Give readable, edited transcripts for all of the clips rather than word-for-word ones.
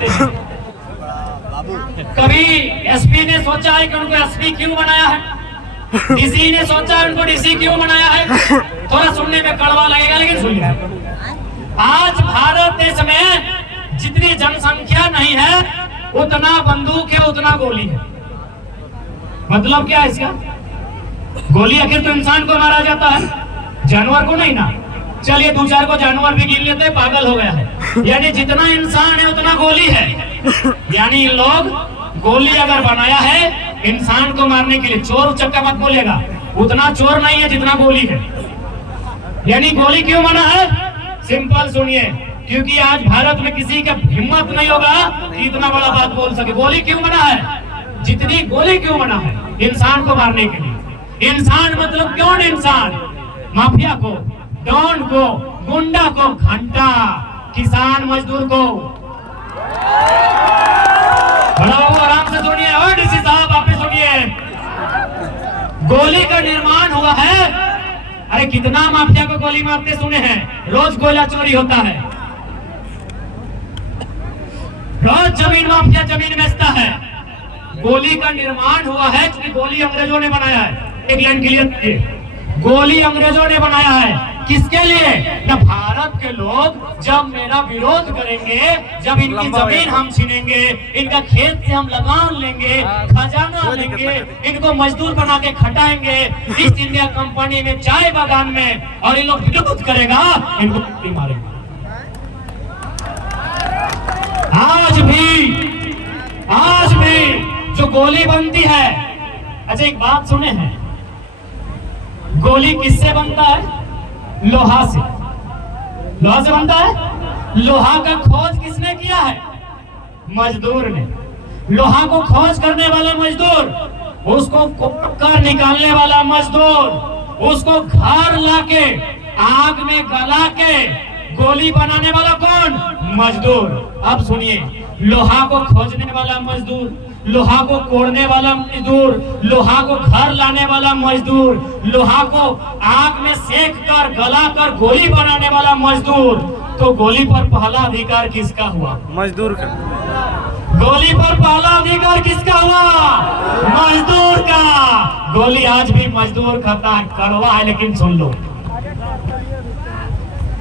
करते हैं। कभी एसपी ने सोचा है कि उनको एसपी क्यों बनाया है, डीसी ने सोचा है उनको डीसी क्यों बनाया है। थोड़ा सुनने में कड़वा लगेगा लेकिन सुनिए, आज भारत देश में जितनी जनसंख्या नहीं है उतना बंदूक है, उतना गोली है। मतलब क्या है इसका? गोली आखिर तो इंसान को मारा जाता है, जानवर को नहीं ना। चलिए 2-4 को जानवर भी गिन लेते हैं, पागल हो गया है। यानी जितना इंसान है उतना गोली है। यानी इन लोग गोली अगर बनाया है इंसान को मारने के लिए, चोर उचक्का मत बोलेगा, उतना चोर नहीं है जितना गोली है। यानी गोली क्यों बना है? सिंपल सुनिए, क्योंकि आज भारत में किसी का हिम्मत नहीं होगा कि इतना बड़ा बात बोल सके। गोली क्यों बना है? जितनी गोली क्यों बना है? इंसान को मारने के लिए। इंसान मतलब कौन इंसान? माफिया को, डॉन को, गुंडा को, घंटा, किसान मजदूर को। बड़ा बाबू आराम से सुनिए, और डीसी साहब आप भी सुनिए। गोली का निर्माण हुआ है। अरे कितना माफिया को गोली मारते सुने हैं? रोज कोयला चोरी होता है, रोज जमीन माफिया जमीन बेचता है। गोली का निर्माण हुआ है, गोली अंग्रेजों ने बनाया है। एक लाइन क्लियर कीजिए, गोली अंग्रेजों ने बनाया है। किसके लिए? न भारत के लोग जब मेरा विरोध करेंगे, जब इनकी जमीन हम छीनेंगे, इनका खेत से हम लगान लेंगे, खजाना लेंगे, इनको मजदूर बना के खटाएंगे ईस्ट इंडिया कंपनी में, चाय बागान में, और इन लोग विरोध करेगा, इनको मारेंगे। आज भी जो गोली बनती है, अच्छा एक बात सुने हैं, गोली किससे बनता है? लोहा से। लोहा से बनता है। लोहा का खोज किसने किया है? मजदूर ने। लोहा को खोज करने वाला मजदूर, उसको कर निकालने वाला मजदूर, उसको घर लाके आग में गला के गोली बनाने वाला कौन? मजदूर। अब सुनिए, लोहा को खोजने वाला मजदूर, लोहा को कोड़ने वाला मजदूर, लोहा को घर लाने वाला मजदूर, लोहा को आग में सेक कर गला कर गोली बनाने वाला मजदूर। तो गोली पर पहला अधिकार किसका हुआ? मजदूर का। गोली पर पहला अधिकार किसका हुआ? मजदूर का। गोली आज भी मजदूर खाता है, कड़वा है लेकिन सुन लो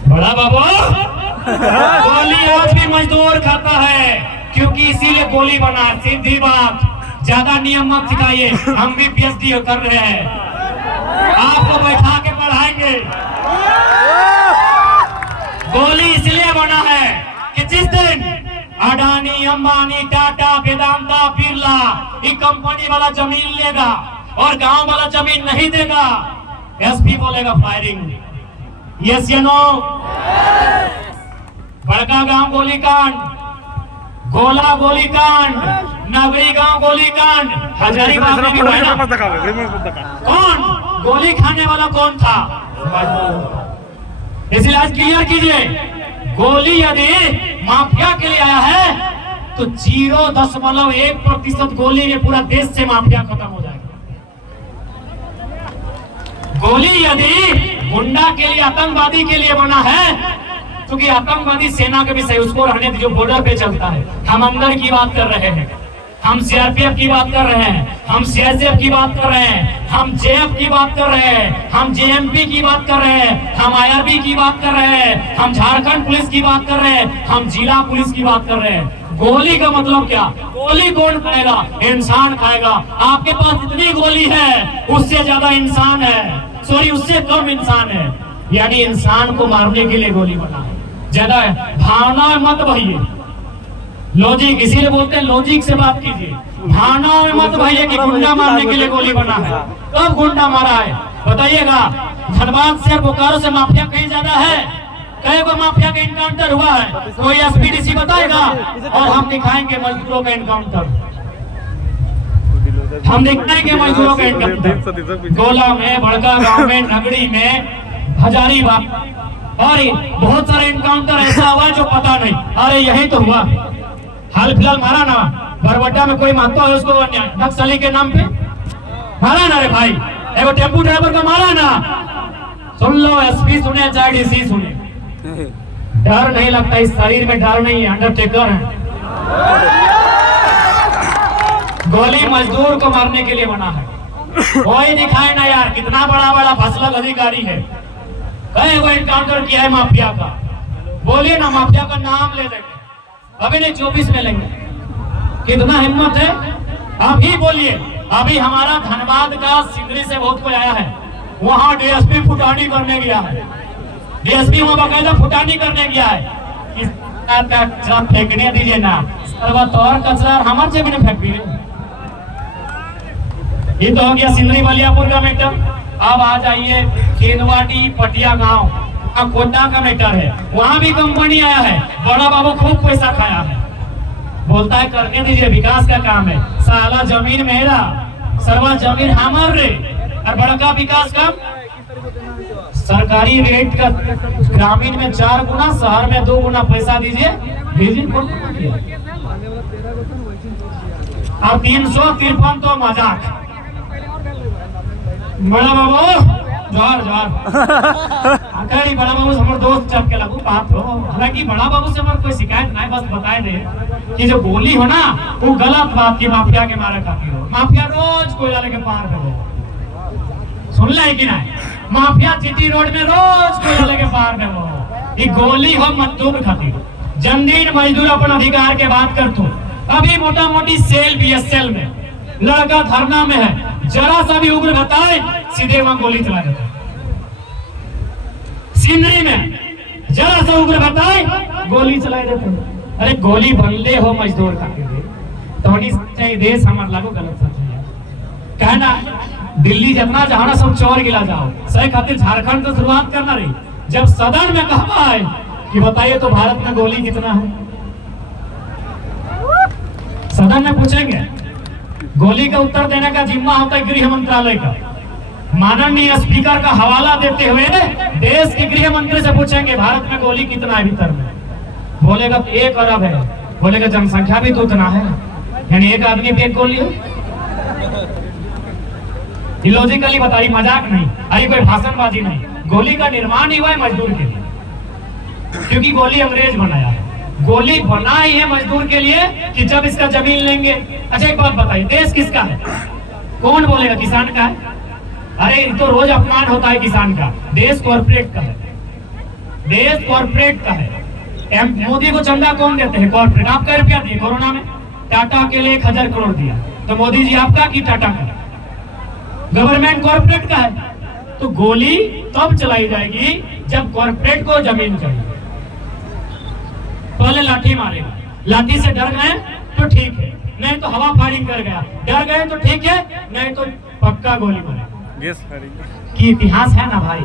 बड़ा बाबू, गोली आज भी मजदूर खाता है, क्योंकि इसीलिए गोली बना। सीधी बात, ज्यादा नियम मत सिखाइए, हम भी पीएचडी कर रहे हैं, आपको बैठा के पढ़ाएंगे। गोली इसलिए बना है कि जिस दिन अडानी, अंबानी, टाटा, वेदांता, बिरला ये कंपनी वाला जमीन लेगा और गांव वाला जमीन नहीं देगा, एसपी बोलेगा फायरिंग। यस या नो? बड़का गांव गोलीकांड, गोला गोलीकांड, नगरी गांव गोलीकांड, हजारीबाग में भी हुआ ना। कौन गोली खाने वाला कौन था? इसलिए आज क्लियर कीजिए, गोली यदि माफिया के लिए आया है तो 0.1% गोली में पूरा देश से माफिया खत्म हो जाएगा। गोली यदि गुंडा के लिए, आतंकवादी के लिए बना है, क्योंकि आतंकवादी सेना के विषय उसको रहने जो बॉर्डर पे चलता है। हम अंदर की बात कर रहे हैं, हम सीआरपीएफ की बात कर रहे हैं, हम सीआईएसएफ की बात कर रहे हैं, हम जेएफ की बात कर रहे हैं, हम जेएमपी की बात कर रहे हैं, हम आईआरबी की बात कर रहे हैं, हम झारखंड पुलिस की बात कर रहे हैं, हम जिला पुलिस की बात कर रहे हैं। गोली का मतलब क्या? गोली कौन खाएगा? इंसान खाएगा। आपके पास इतनी गोली है, उससे ज्यादा इंसान है, सॉरी उससे कम इंसान है। यानी इंसान को मारने के लिए गोली बना है। ज्यादा भावना मत बहिए, लॉजिक, इसीलिए बोलते हैं लॉजिक से बात कीजिए। भावनाओं में मत बहिए कि गुंडा मारने के लिए गोली बना है। कब गुंडा मारा है बताइएगा? धनबाद से, बोकारो से माफिया कहीं ज्यादा है? कई को माफिया का इनकाउंटर हुआ है? कोई एसपीडीसी बताएगा? और हम दिखाएंगे मजदूरों का इनकाउंटर, हम दिखाएंगे मजदूरों का इनकाउंटर। गोला में, बड़का गांव में, नगरी में, हजारीबाग, और बहुत सारे इनकाउंटर ऐसा हुआ जो पता नहीं। अरे यही तो हुआ, हाल फिलहाल मारा ना बरवड्डा में, कोई महत्व है उसको नक्सली के नाम पे मारा ना रे भाई, एगो टेम्पू ड्राइवर का मारा ना। सुन लो, एसपी सुने चाहे डीसी सुने, डर नहीं लगता, इस शरीर में डर नहीं है, अंडरटेकर है। गोली मजदूर को मारने के लिए बना है। कोई दिखाए ना यार, कितना बड़ा बड़ा फसलक अधिकारी है, कहीं वो इनकाउंटर किया है माफिया का, बोलिए ना माफिया का नाम ले देंगे, अभी नहीं 24 में लेंगे। कितना हिम्मत है, आप ही बोलिए। अभी हमारा धनबाद का सिंदरी से बहुत कोई आया है, वहाँ डीएसपी फुटानी करने गया है, डीएसपी वहाँ बाकायदा फुटानी करने गया है। कचरा फेंकने दीजिए ना, और कचरा हमारे जेब में फेंक दिए। ये तो हो गया सिंदरी बलियापुर का मैटर। अब आ जाइए केनवाडी पटिया गांव कोटा का मैटर है, वहां भी कंपनी आया है, बड़ा बाबू खूब पैसा खाया है, बोलता है करने दीजिए विकास का काम है, साला जमीन मेरा, सर्वा जमीन हमार रे, और बड़का विकास का सरकारी रेट का ग्रामीण में 4 गुना, शहर में 2 गुना पैसा दीजिए, भेजिए। अब 353 तो मजाक। बड़ा बाबू जोर जोर बड़ा बाबू से हमारे दोस्त चल के लगू बात हो, हालांकि बड़ा बाबू से हमारे कोई शिकायत नहीं, बस बताए दे कि जो बोली हो ना वो गलत बात की माफिया के मारे खाती हो। माफिया रोज कोयला लेके पार पे हो, सुन ले कि नहीं, माफिया सिटी रोड में रोज कोयला लेके पार पे हो, ये गोली हो मजदूर खाती। जमीन मजदूर अपन अधिकार के बात कर तू, अभी मोटा मोटी सेल बीएसएल में लड़का धरना में है, जरा सा भी उग्र बताए सीधे वहां गोली चला देता है। सिंदरी में जरा सा उग्र बताए गोली चला देते हैं। अरे गोली बंदे हो मजदूर खाते तो देश हमारे लागू गलत सच है कहना। दिल्ली जितना जहां सब चौर गिला जाओ, सही खातिर झारखंड तो शुरुआत करना रही। जब सदन में कहा है कि बताइए तो भारत में गोली कितना है, सदन में पूछेंगे, गोली का उत्तर देने का जिम्मा होता है गृह मंत्रालय का। माननीय स्पीकर का हवाला देते हुए देश के गृह मंत्री से पूछेंगे भारत में गोली कितना है भीतर में, बोलेगा तो 1 अरब है, बोलेगा जनसंख्या भी तो उतना है, यानी एक आदमी पे 1 गोली है। इलॉजिकली बता रही, मजाक नहीं, अरे कोई भाषणबाजी नहीं। गोली का निर्माण ही हुआ है मजदूर के लिए, क्योंकि गोली अंग्रेज बनाया है, गोली बना ही है मजदूर के लिए कि जब इसका जमीन लेंगे। अच्छा एक बात बताइए, देश किसका है? कौन बोलेगा किसान का है? अरे तो रोज अपमान होता है किसान का। देश कॉर्पोरेट का है, देश कॉर्पोरेट का है। मोदी को चंदा कौन देते हैं? कॉर्पोरेट। आप कई रुपया दिए कोरोना में? टाटा के लिए 1000 करोड़ दिया, तो मोदी जी आपका कि टाटा का? गवर्नमेंट कॉर्पोरेट का है। तो गोली तब चलाई जाएगी जब कॉर्पोरेट को जमीन चाहिए। पहले लाठी मारेगा, लाठी से डर गए तो ठीक है, नहीं तो हवा फायरिंग कर गया, डर गए तो ठीक है, नहीं तो पक्का गोली मारेगा। कि इतिहास है ना भाई।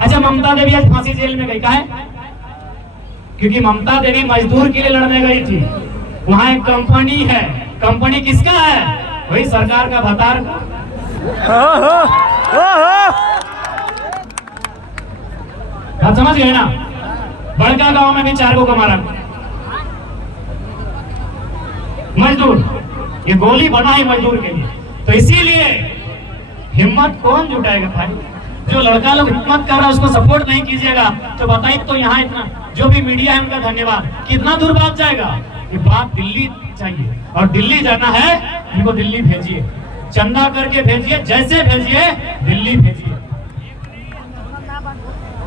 अच्छा ममता देवी आज फांसी जेल में गई, काहे? क्योंकि ममता देवी मजदूर के लिए लड़ने गई थी। वहां एक कंपनी है, कंपनी किसका है? वही सरकार का भतार का। आप समझ गए ना? बड़का गांव में भी 4 को मारा मजदूर, ये गोली बना है मजदूर के लिए। तो इसीलिए हिम्मत कौन जुटाएगा भाई? जो लड़का लोग हिम्मत कर रहा है उसको सपोर्ट नहीं कीजिएगा तो बताइए। तो यहाँ इतना जो भी मीडिया है उनका धन्यवाद। कितना दूर बात जाएगा? ये बात दिल्ली चाहिए, और दिल्ली जाना है इनको दिल्ली भेजिए, चंदा करके भेजिए, जैसे भेजिए दिल्ली भेजिए,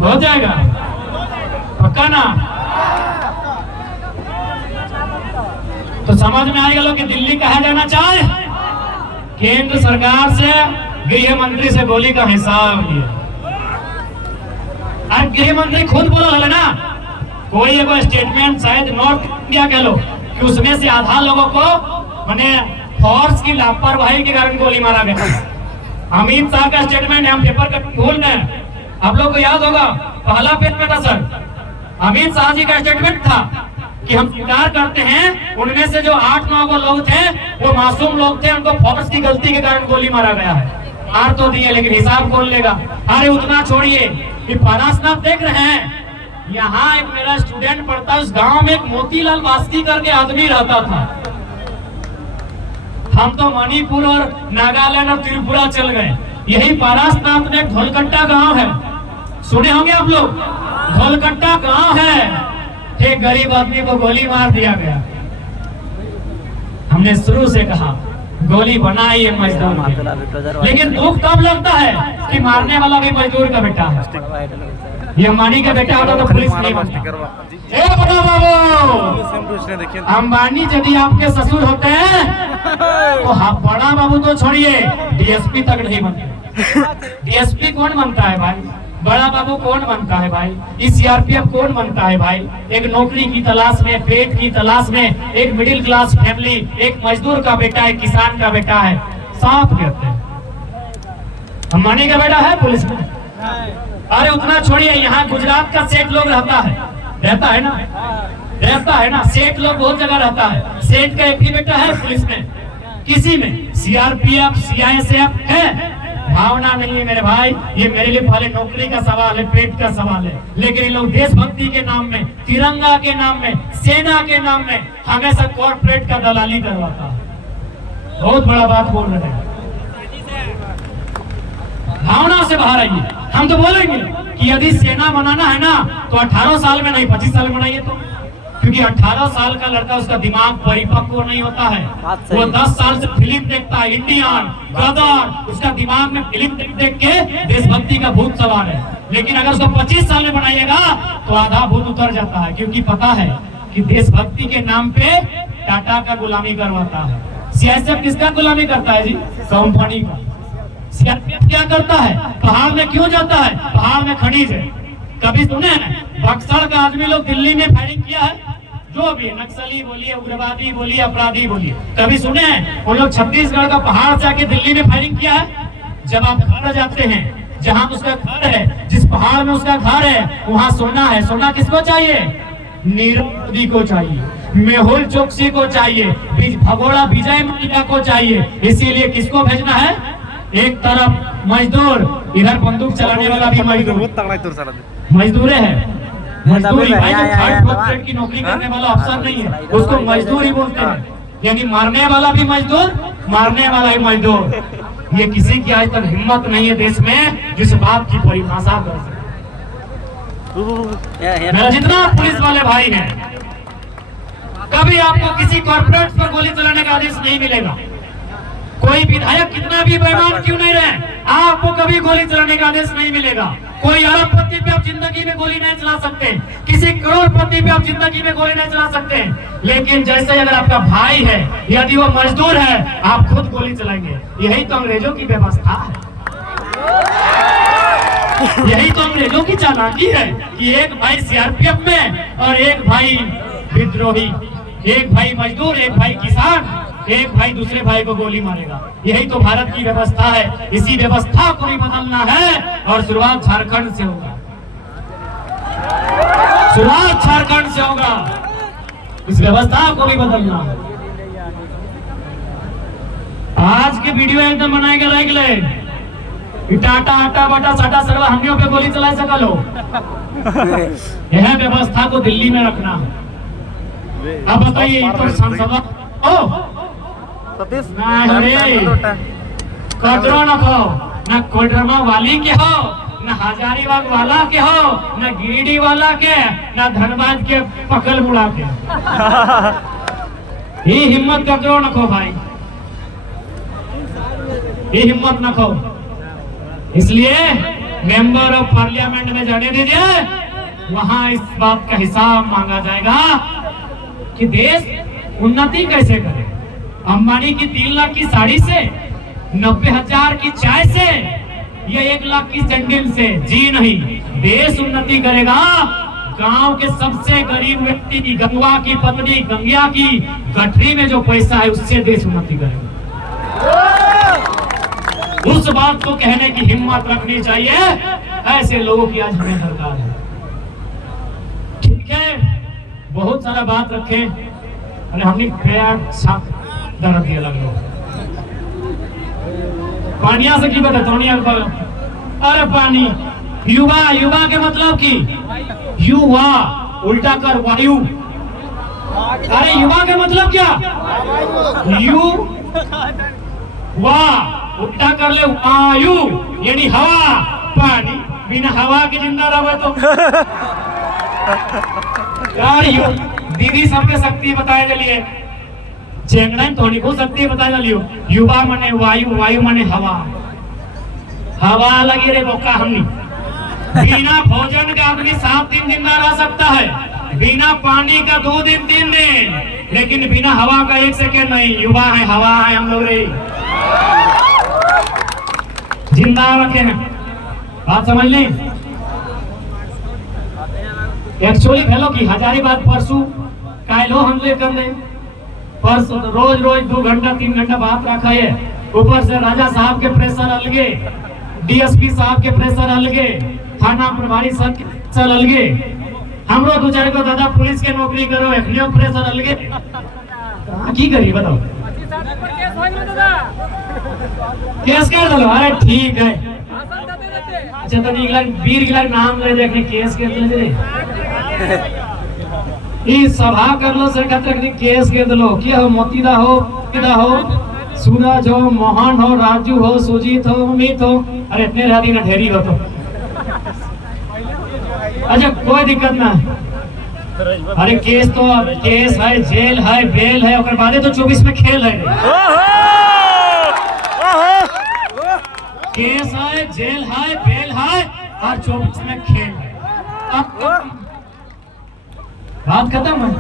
हो जाएगा पक्का ना? तो समझ में आएगा लोग कि दिल्ली कहा जाना चाहे। केंद्र सरकार से, गृह मंत्री से गोली का हिसाब लिए। अब गृह मंत्री खुद बोला है ना, कोई एक स्टेटमेंट शायद नॉर्थ इंडिया कह लो कि उसमें से आधा लोगों को माने फोर्स की लापरवाही के कारण गोली मारा गया। अमित शाह का स्टेटमेंट है, हम पेपर का खोल में, आप लोग को याद होगा पहला पेज में था सर, अमित शाह जी का स्टेटमेंट था कि हम स्वीकार करते हैं उनमें से जो 8-9 लोग थे वो मासूम लोग थे, उनको फोर्स की गलती के कारण गोली मारा गया है। मार तो दिए लेकिन हिसाब कौन लेगा? अरे उतना छोड़िए कि पारसनाथ देख रहे हैं, यहाँ एक मेरा स्टूडेंट पढ़ता है, उस गांव में एक मोतीलाल वास्की करके आदमी रहता था। हम तो मणिपुर और नागालैंड और त्रिपुरा चल गए, यही पारसनाथ में ढोलकट्टा गांव है, सुने होंगे आप लोग, ढोलकट्टा गांव है। एक गरीब आदमी को गोली मार दिया गया। हमने शुरू से कहा गोली बनाई है मजदूर की, लेकिन दुख तब लगता है कि मारने वाला भी मजदूर का बेटा है। ये अंबानी का बेटा होता तो पुलिस नहीं बनता। ए बड़ा बाबू, अंबानी यदि आपके ससुर होते हैं तो आप बड़ा बाबू तो छोड़िए, डीएसपी तक नहीं बनते। डीएसपी कौन बनता है भाई? बड़ा बाबू कौन बनता है भाई? इस सीआरपीएफ कौन बनता है भाई? एक नौकरी की तलाश में, पेट की तलाश में, एक मिडिल क्लास फैमिली, एक मजदूर का बेटा, एक किसान का बेटा है, साफ कहते हैं। अंबानी का बेटा है पुलिस में? अरे उतना छोड़िए, यहाँ गुजरात का सेठ लोग रहता है ना, रहता है ना, सेठ लोग बहुत जगह रहता है। सेठ का एक ही बेटा है पुलिस में? किसी में? सीआरपीएफ, सीआईएसएफ है? भावना नहीं है मेरे भाई। ये मेरे लिए पहले नौकरी का सवाल है, पेट का सवाल है, लेकिन ये लोग देशभक्ति के नाम में, तिरंगा के नाम में, सेना के नाम में हमेशा कॉर्पोरेट का दलाली करवाता है। बहुत बड़ा बात बोल रहे हैं। भावना से बाहर आइए। हम तो बोलेंगे कि यदि सेना बनाना है ना तो 18 साल में नहीं 25 साल में बनाइए, तो क्योंकि 18 साल का लड़का, उसका दिमाग परिपक्व नहीं होता है। वो 10 साल से फिल्म देखता है, इंडियन, गदर, उसका दिमाग में फिल्म देख के देशभक्ति का भूत सवार है। लेकिन अगर उसको 25 साल में बनाइएगा तो आधा भूत उतर जाता है, क्योंकि पता है कि देशभक्ति के नाम पे टाटा का गुलामी करवाता है। सीआईएसएफ किसका गुलामी करता है जी? कंपनी का। सीआरपीएफ क्या करता है? पहाड़ में क्यों जाता है? पहाड़ में खनिज है। कभी सुने हैं बक्सर का आदमी लोग दिल्ली में फायरिंग किया है? जो भी नक्सली बोलिए, उग्रवादी बोलिए, अपराधी बोलिए, कभी सुने हैं उन लोग छत्तीसगढ़ का पहाड़ से आके दिल्ली में फायरिंग किया है? जब आप घर जाते हैं, जहाँ उसका घर है, जिस पहाड़ में उसका घर है, वहाँ सोना है। सोना किसको चाहिए? नीरव मोदी को चाहिए, मेहुल चोकसी को चाहिए, भगोड़ा विजय मल्ल्या को चाहिए। इसीलिए किसको भेजना है? एक तरफ मजदूर, इधर बंदूक चलाने वाला भी मजदूर है। मजदूरी भाई, जो थर्ड ग्रेड की नौकरी करने वाला अफसर नहीं है, उसको मजदूर ही बोलते हैं। यानी मारने वाला भी मजदूर, मारने वाला ही मजदूर। ये किसी की आज तक हिम्मत नहीं है देश में जिस बात की परिभाषा कर सके। मेरा जितना पुलिस वाले भाई हैं, कभी आपको किसी कॉर्पोरेट पर गोली चलाने का आदेश नहीं मिलेगा। कोई विधायक कितना भी बेईमान क्यों नहीं रहे, आपको कभी गोली चलाने का आदेश नहीं मिलेगा। कोई अरबपति पे आप जिंदगी में गोली नहीं चला सकते, किसी करोड़पति पे आप जिंदगी में गोली नहीं चला सकते। लेकिन जैसे अगर आपका भाई है, यदि वो मजदूर है, आप खुद गोली चलाएंगे। यही तो अंग्रेजों की व्यवस्था है, यही तो अंग्रेजों की चालाकी है कि एक भाई सीआरपीएफ में और एक भाई विद्रोही, एक भाई मजदूर, एक भाई किसान, एक भाई दूसरे भाई को गोली मारेगा। यही तो भारत की व्यवस्था है। इसी व्यवस्था को भी बदलना है और शुरुआत झारखंड से होगा, शुरुआत झारखंड से होगा। इस व्यवस्था को भी बदलना है। आज के वीडियो एकदम बनाएगा लाइक ले टाटा आटा बाटा साटा सगला हमियों पे गोली चला सका लो। यह व्यवस्था को दिल्ली में रखना है। अब बताइए, तो संसद कचरो न खाओ, न कोडरमा वाली के हो, न हजारीबाग वाला के हो, न गिरिडीह वाला के, न धनबाद के पकल बुढ़ा के। ये हिम्मत कचरो न खो भाई, ये हिम्मत न खो। इसलिए मेंबर ऑफ पार्लियामेंट में जाने दीजिए, वहां इस बात का हिसाब मांगा जाएगा कि देश उन्नति कैसे करे। अंबानी की 3 लाख की साड़ी से, 90,000 की चाय से, ये 1 लाख की सैंडल से जी नहीं। देश उन्नति करेगा गांव के सबसे गरीब व्यक्ति की, गंगवा की पत्नी, गंगिया की गठरी में जो पैसा है उससे देश उन्नति करेगा। उस बात को कहने की हिम्मत रखनी चाहिए। ऐसे लोगों की आज हमें दरकार है। ठीक है, बहुत सारा बात रखे। अरे हमने पेट साफ दर्द दिया लग लो पानिया से की बता। अरे पानी, युवा, युवा के मतलब की युवा उल्टा कर वायु। अरे युवा के मतलब क्या? यू वाह उल्टा कर ले वायु, यानी हवा। पानी बिना हवा के जिंदा रहे तो यार दीदी सबके शक्ति बताए चलिए। चेंगड़ा थोड़ी हो सकती है, बता लियो। युवा माने वायु, वायु माने हवा, हवा लगी रे बोका हमनी। बिना भोजन का आदमी 7 दिन जिंदा रह सकता है, बिना पानी का 2 दिन 3 दिन, लेकिन बिना हवा का 1 सेकेंड नहीं। युवा है, हवा है, हम लोग रे जिंदा रखे हैं। बात समझ लें। एक्चुअली फेलो की हजारीबाग परसों कालो हमले कर ले, परसों रोज रोज 2 घंटा 3 घंटा बात रखा है। ऊपर से राजा साहब के प्रेशर अलगे, डीएसपी साहब के प्रेशर अलगे, थाना प्रभारी साहब के प्रेशर अलगे, हमरो 2-4 को दादा पुलिस के नौकरी करो, एखनियो प्रेशर अलगे। की करी बताओ? केस कर दो। अरे ठीक है, अच्छा तो वीर गिला नाम ले देखने केस के दे ई सभा कर लो, सरकार तक केस के दलो। क्या हो? मोतीदा हो, किदा हो, सूरज हो, मोहन हो, राजू हो, सुजीत हो, अमित हो, अरे इतने राधी ना ढेरी हो तो अच्छा कोई दिक्कत ना। अरे केस तो केस है, जेल है, बेल है, और बादे तो 24 में खेल है। केस है, जेल है, बेल है, और 24 में खेल है। अब बात खत्म है।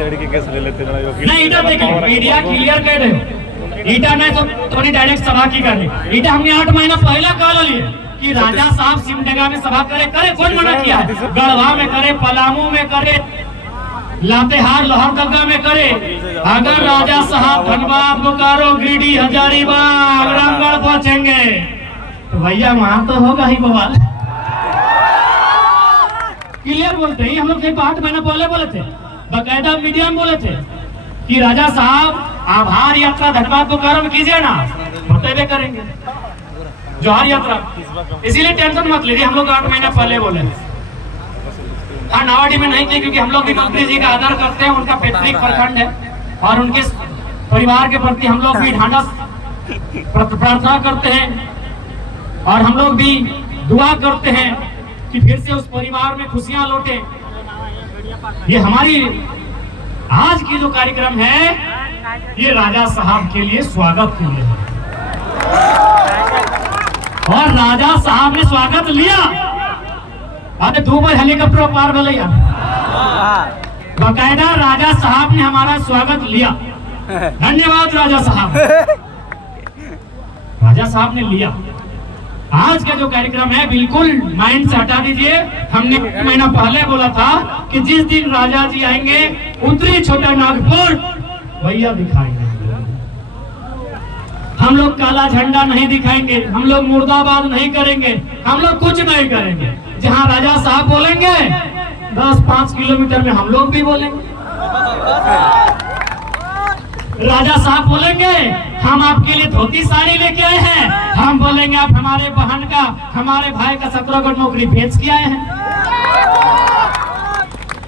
लड़की केस ले लेते नहीं, इधर देख ले, मीडिया क्लियर कर रहे। ईटा नहीं तो डायरेक्ट सभा की कर ली। ईटा हमने 8 महीना पहला कह लिए कि राजा साहब सिमडेगा में सभा करे, कौन मना किया है? गढ़वा में करे, पलामू में करे, लातेहार लोहरदगा में करे। अगर राजा साहब धनबाद, बोकारो, गिरिडीह, हजारीबाग, रामगढ़ पहुंचेंगे तो भैया वहां तो होगा ही बवाल। क्लियर बोलते हैं हम लोग। 8 महीना पहले बोले थे, बकायदा मीडिया में बोले थे कि राजा साहब आभार यात्रा धनबाद बोकारो में कीजिए ना, होते हुए करेंगे जोहार यात्रा। इसीलिए टेंशन मत लीजिए, हम लोग 8 महीना पहले बोले। हाँ, नावाडी में नहीं किए क्योंकि हम लोग भी मंत्री जी का आदर करते हैं, उनका पैतृक प्रखंड है और उनके परिवार के प्रति हम लोग भी ढांढस प्रार्थना करते हैं और हम लोग भी दुआ करते हैं कि फिर से उस परिवार में खुशियां लौटे। ये हमारी आज की जो कार्यक्रम है ये राजा साहब के लिए स्वागत के लिए है और राजा साहब ने स्वागत लिया। अरे 2 बार हेलीकॉप्टर पार भैया, बकायदा राजा साहब ने हमारा स्वागत लिया। धन्यवाद राजा साहब। राजा साहब ने लिया। आज का जो कार्यक्रम है बिल्कुल माइंड से हटा दीजिए। हमने 1 महीना पहले बोला था कि जिस दिन राजा जी आएंगे उत्तरी छोटा नागपुर भैया दिखाएंगे। हम लोग काला झंडा नहीं दिखाएंगे, हम लोग मुर्दाबाद नहीं करेंगे, हम लोग कुछ नहीं करेंगे। जहां राजा साहब बोलेंगे 10-5 किलोमीटर में हम लोग भी बोलेंगे। राजा साहब बोलेंगे हम आपके लिए धोती साड़ी लेके आए हैं, हम बोलेंगे आप हमारे बहन का, हमारे भाई का 17 का नौकरी बेच के आए हैं।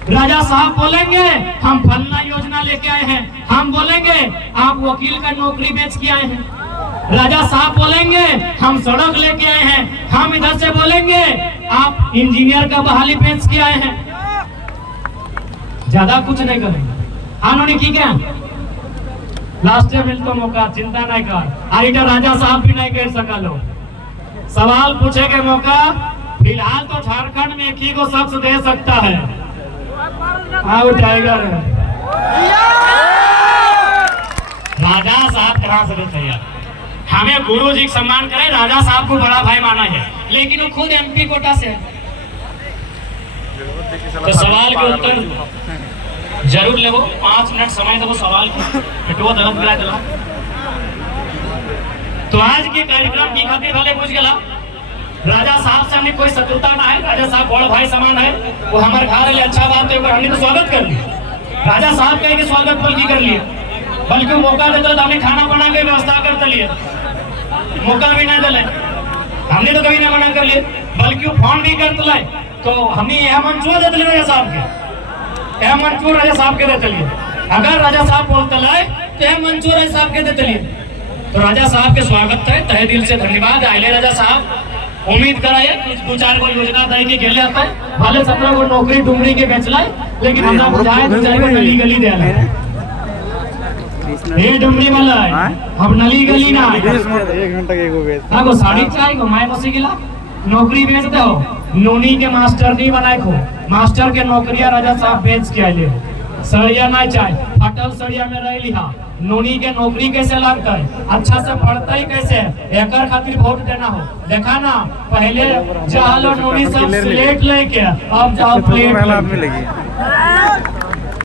राजा साहब बोलेंगे हम फलना योजना लेके आए हैं, हम बोलेंगे आप वकील का नौकरी बेच के आए हैं। राजा साहब बोलेंगे हम सड़क लेके आए हैं, हम इधर से बोलेंगे आप इंजीनियर का बहाली बेच के आए हैं। ज्यादा कुछ नहीं करेंगे। उन्होंने की क्या लास्ट में मिलता मौका, चिंता नहीं कर। आरिटा राजा साहब भी नहीं कर सका लो सवाल पूछे के मौका। फिलहाल तो झारखंड में एक ही को शख्स दे सकता है, टाइगर। राजा साहब कहां से देते हैं? हमें गुरु जी का सम्मान करें, राजा साहब को बड़ा भाई माना है, लेकिन वो खुद एमपी कोटा से है। तो सवाल के उत्तर जरूर ले, 5 मिनट समय दो सवाल की पिटवा दर्द गिरा दिला। तो आज के कार्यक्रम की खातिर वाले पूछ गया राजा साहब से हमने कोई शत्रुता ना है, राजा साहब बड़ भाई समान है, वो हमारे घर लिए अच्छा बात है, हमने तो स्वागत कर लिया। राजा साहब कहे कि स्वागत बल्कि कर लिए, बल्कि मौका देते तो हमने खाना बना के व्यवस्था करते लिए, मौका भी नहीं दिले, हमने तो कभी ना मना कर लिए, बल्कि फोन भी करते लाए। तो हमने यह मंचुआ देते लिए राजा साहब के, यह मंचूर राजा साहब के देते लिए। अगर राजा साहब बोलते लाए तो यह मंचूर राजा साहब के देते लिए। तो राजा साहब के स्वागत है, तहे दिल से धन्यवाद। आइले राजा साहब उम्मीद कराए दो चार को योजना दे के खेले आता है भले 17 को नौकरी डुमरी के बेच लाए लेकिन हमरा बुझाए दो चार को नली गली दे लाए ये डुमरी वाला है हम नली गली ना 1 घंटा के एगो बेच हां को साड़ी चाय को माय बसी गिला नौकरी बेचते हो नोनी के मास्टर नहीं बनाए को मास्टर के नौकरिया राजा साहब बेच के आए सड़िया ना चाहे फटल सड़िया में रह लिहा नोनी के नौकरी कैसे लगता है अच्छा से पढ़ता ही कैसे एकर खातिर वोट देना हो देखा ना पहले जहालो नोनी सब स्लेट लेके अब जाओ प्लेट आदमी लगी